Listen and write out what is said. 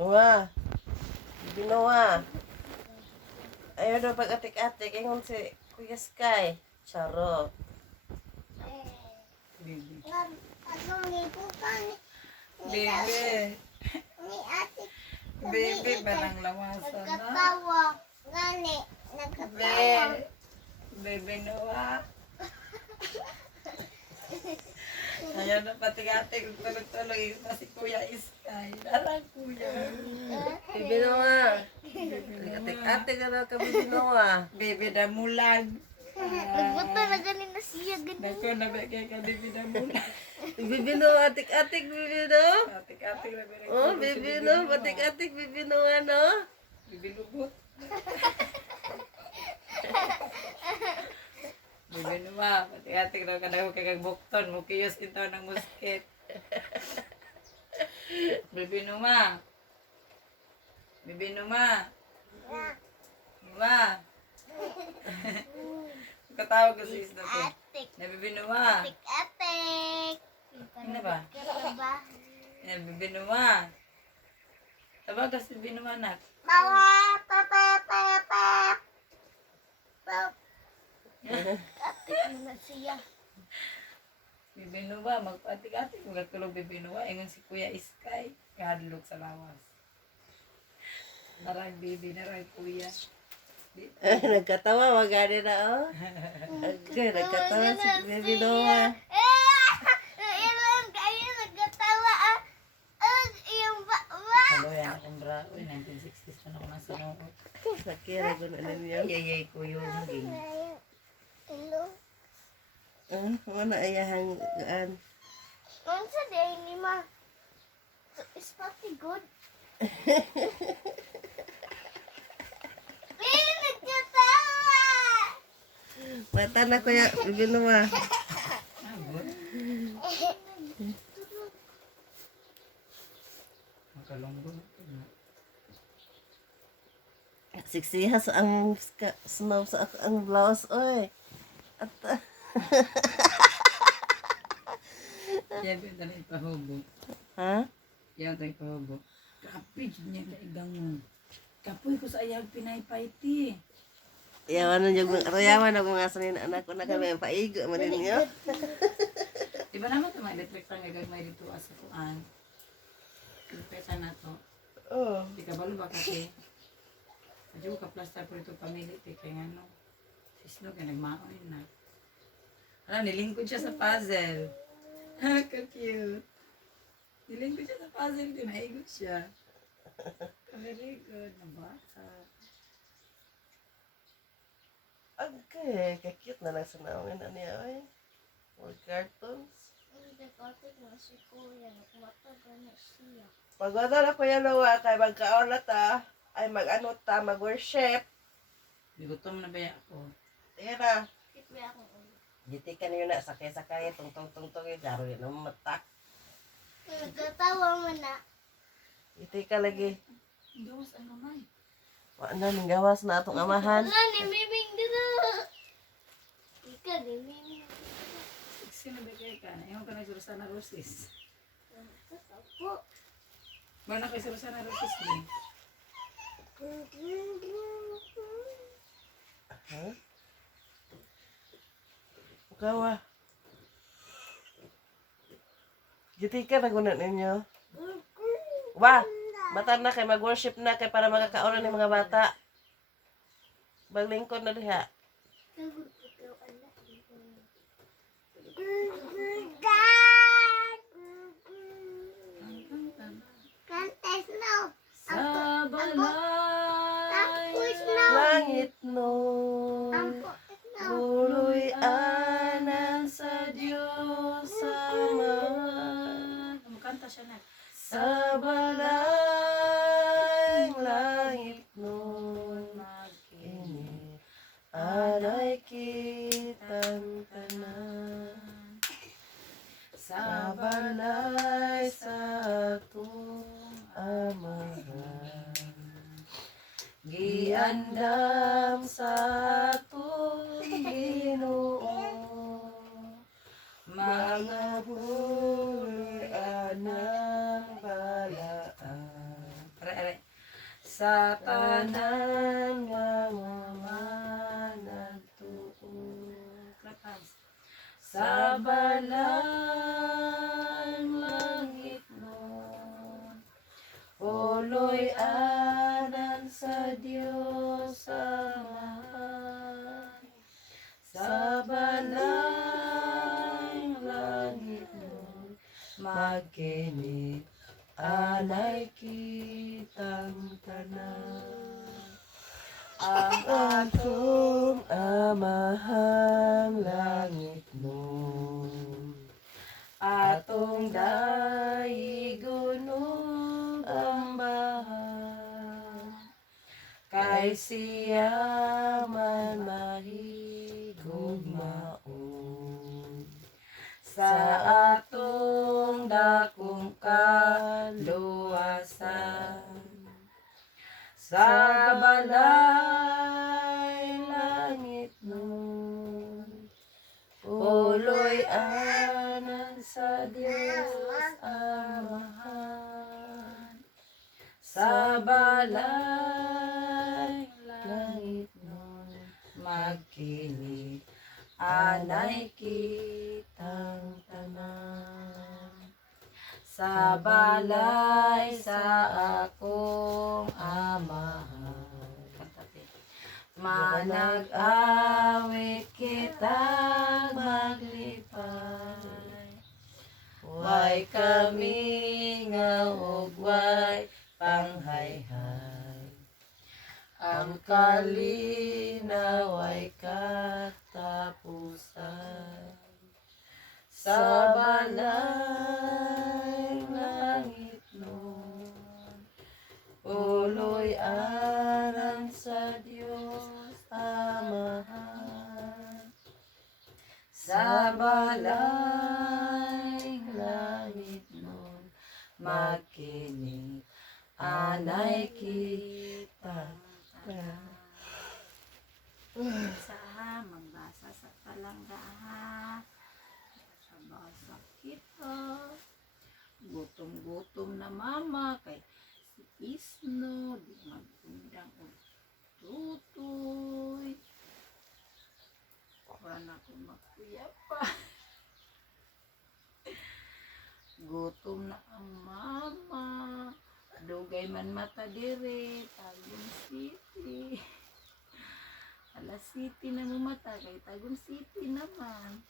Noah. Bibi Noah. Ayaw daw pag-atik-atik. Ingon si Kuya Sky. Charo. Bibi. Anong libo ka ni Bibi. ate? Bibi ba ng lawasan na? Nagkatawa. Gani. Nagkatawa. Bibi Noah. Ayaw na pati-atik. Tulog-tulog na si Kuya Iskay. Darang Kuya. Bibi Noah. Atik-atik ka daw ka Bibi Noah. Bibi Damulag. Nagbuto na ganin na siya. Ganin. Nako, nabigay ka Bibi Damulag. Bibi Noah, atik-atik Bibi Noah. Atik-atik na binigay Oh, ko si Bibi Noah, atik-atik Bibi Noah, no? Bibi Lubot. Bibi Noah, atik-atik na kadang kag bukton mo kiyos ito ng musket. Bibi Noah. Bibi Noah. Noah. Katawag ko si isda to. Atik. Na Bibi Noah. Atik. Ano ba? Ba? Na Bibi Noah. Tawag ka si Bibi Noah, anak. Bawa. Pep. Atik na siya. Bibi Noah, magpatik-atik. Magkatulog Bibi Noah. Ingon si Kuya Iskay. Kahadlok sa lawas. Narag Bibi, narag Kuya. Nagkatawa, magani na, oh. Okay, nagkatawa si Bibi Noah. Ilan kayo nagkatawa yung ba? Hello, yan akong bra. Uy, 1960s pa na ako nasa noon. Sakira ko na ninyo. Yayay ko yung ging. Hello? Wala ayahang gaan. Ano sa day ni ma? Is pati good? Nagkatawa! Mata na kuya, Bibi Noah. Ah, good. Makalunggo. Siksihas ang snow sa ang blouse, oy. At Yan, ito na ipahubo. ha? Yan, ito ipahubo. Kapit niya ka igangon. Kapoy ko sa ayag pinay-paiti. Yawan yung rayawan ako nga sanin anak ko na kami ang paigo man ninyo. Di ba naman ito may electric fan nga may dito sa kuan. Pesa na to. Oh. Di ka balo ba kasi? Medyo ka plaster po ito pamili. Kaya nga no. Sisno ka nagmaoy na. Alam, nilingkod siya sa puzzle. Ha, ka-cute. Nilingkod siya sa puzzle. Tinaigot siya. Very good. Nabasa. Okay, kakit na lang sa naongin na niya, oy. More cartoons. Nagkatawa na si kuya. Nagmataga na siya. Pagwada na kuya Noah, kay magkaon na ta, ay mag-ano ta, mag-worship. Gutom na ba ako? Ayan na. Kipya akong ulo. Giti ka niyo na, sakay-sakay, tungtong-tungtong yung laro yun, ang matak. Nagkatawa mo na. Giti ka lagi. Gawas ang kamay. Wala ning gawas na atong amahan. Wala ni Miming dito. Ika ni Miming. Sino ba kayo ka? Ewan ka na yung Rosana Roses. Apo. Ba na kayo sa Rosana Roses din? Ha? Gawa. Giti ka na gunan ninyo. Wah! Bata na kay mag-worship na kay para magkakaon ng mga bata. Baglingkod na diha. Kantes no. Sa balay. Langit no. Ampo no. Buloy anan sa Diyos Ama. Kumukanta siya na. Sa balay langit nun ini anay kitang tanan. Sa balay sa atong amahan, giandam sa atong Ginoo, mga buloy anang balaan. sa tanan tanan nga mga nagtuon sa balang langit mo. Uloy anan sa Dios Amahan, sa balang langit mo. Magkini anay kitang tanan. Ang atong amahang langit mo, atong daigonon ang bahan, kay siya man mahigugmaon sa atong dakong kaluwasan. Sa balay langit mo, uloy anan sa Dios Amahan, sa balay langit mo, magkini anay kitang tanan. Sa balay sa akong amahan, manag-awit kitang maglipay. Way kami nga ug way panghayhay, ang kalinaway katapusan. Sa balay langit mo, uloy aran sa Dios Amahan, sa balay langit mo, magkini anay kita. Sa magbasa sa palangga. Sa basa kita. Gutom-gutom na mama kay si Isno di magundang og tutoy. Wala ko magkuya pa. Gutom na ang mama. Dugay man mata dire, Tagum City. Alas City na mumata kay Tagum City naman.